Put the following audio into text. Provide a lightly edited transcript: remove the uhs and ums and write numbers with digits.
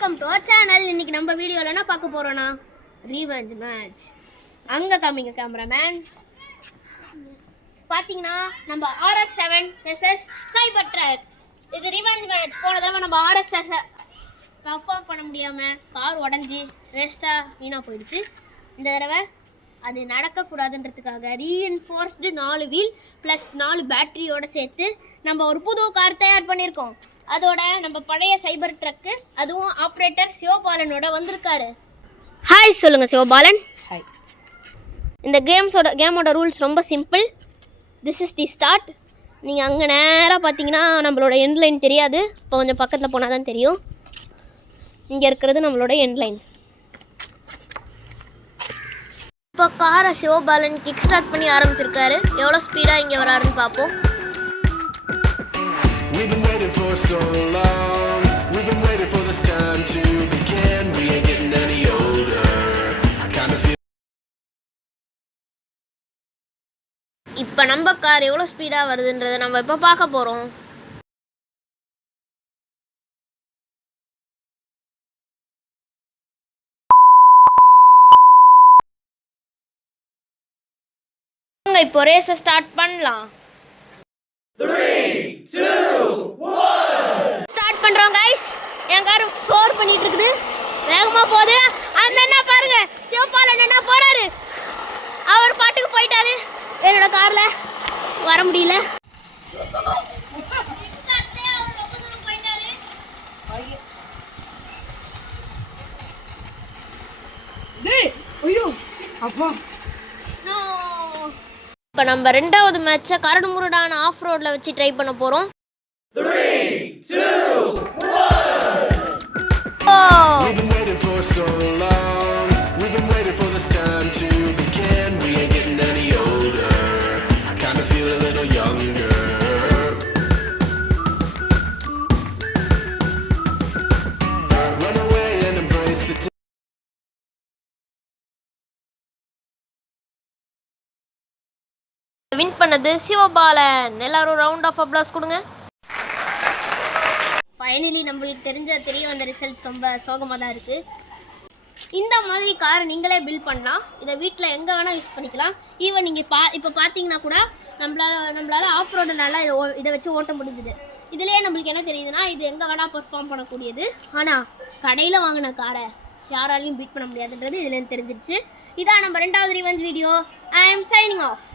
Welcome to our channel. இன்னைக்கு நம்ம வீடியோவில் என்ன பார்க்க போகிறோன்னா ரீவெஞ்ச் மேட்ச். அங்கே காமிங்க கேமராமேன். பார்த்தீங்கன்னா நம்ம RS7 வெர்சஸ் சைபர் ட்ரக். இது ரீவெஞ்ச் மேட்ச். போன தடவை நம்ம RS பர்ஃபார்ம் பண்ண முடியாமல் கார் உடஞ்சி வேஸ்ட்டாக வீணாக போயிடுச்சு. இந்த தடவை அது நடக்கக்கூடாதுன்றதுக்காக ரீஎன்ஃபோர்ஸ்டு 4 வீல் ப்ளஸ் 4 பேட்டரியோடு சேர்த்து நம்ம ஒரு புது கார் தயார் பண்ணியிருக்கோம். அதோட நம்ம பழைய சைபர் ட்ரக்கு, அதுவும் ஆப்ரேட்டர் சிவபாலனோட வந்திருக்காரு. ஹாய் சொல்லுங்க சிவபாலன். ஹாய். இந்த கேமோட ரூல்ஸ் ரொம்ப simple. This is the start. நீங்கள் அங்கே நேராக பார்த்தீங்கன்னா நம்மளோட எண்ட் லைன் தெரியாது. இப்போ கொஞ்சம் பக்கத்தில் போனால் தான் தெரியும். இங்கே இருக்கிறது நம்மளோட எண்ட் லைன். இப்போ காரை சிவபாலன் கிக் ஸ்டார்ட் பண்ணி ஆரம்பிச்சிருக்காரு. எவ்வளோ ஸ்பீடாக இங்கே வராருன்னு பார்ப்போம். We've been waiting for so long. We've been waiting for this time to begin. We ain't getting any older. I kind of feel. இப்போ நம்ம கார் எவ்வளோ ஸ்பீடாக வருதுன்றதை நம்ம இப்போ பார்க்க போகிறோம். இப்போ ரேஸை ஸ்டார்ட் பண்ணலாம். 3, 2, 1 ஸ்டார்ட் பண்றோம் गाइस. என் கார் சோர் பண்ணிட்டு இருக்குது, வேகமா போகுது. அந்த என்ன பாருங்க, சிவபாலன் என்ன போறாரு, அவர் பாட்டுக்கு போயிட்டாரு. என்னோட கார்ல வர முடியல. இப்போ நம்ம ரெண்டாவது மேட்சை கரடு முரடான ஆஃப் ரோடில் வச்சு ட்ரை பண்ண போகிறோம். 3, 2, 1 We've been waiting for so long. We've been waiting for this time to begin. We ain't getting any older. I kind of feel a little younger. Run away and embrace the win பண்ணது சிவபாலன். எல்லாரும் round of applause கொடுங்க. Finally நம்மளுக்கு தெரிய வந்த results ரொம்ப சோகமாக தான் இருக்குது. இந்த மாதிரி காரை நீங்களே பில்ட் பண்ணலாம். இதை வீட்டில் எங்கே வேணால் யூஸ் பண்ணிக்கலாம். ஈவன் நீங்கள் இப்போ பார்த்தீங்கன்னா கூட நம்மளால் ஆஃப் ரோடுனால இதை வச்சு ஓட்ட முடிஞ்சுது. இதுலேயே நம்மளுக்கு என்ன தெரியுதுன்னா, இது எங்கே வேணால் பெர்ஃபார்ம் பண்ணக்கூடியது. ஆனால் கடையில் வாங்கின காரை யாராலையும் பீட் பண்ண முடியாதுன்றது இதுலேருந்து தெரிஞ்சிருச்சு. இதான் நம்ம ரெண்டாவது ரிவெஞ்ச் வீடியோ. ஐ ஆம் சைனிங் ஆஃப்.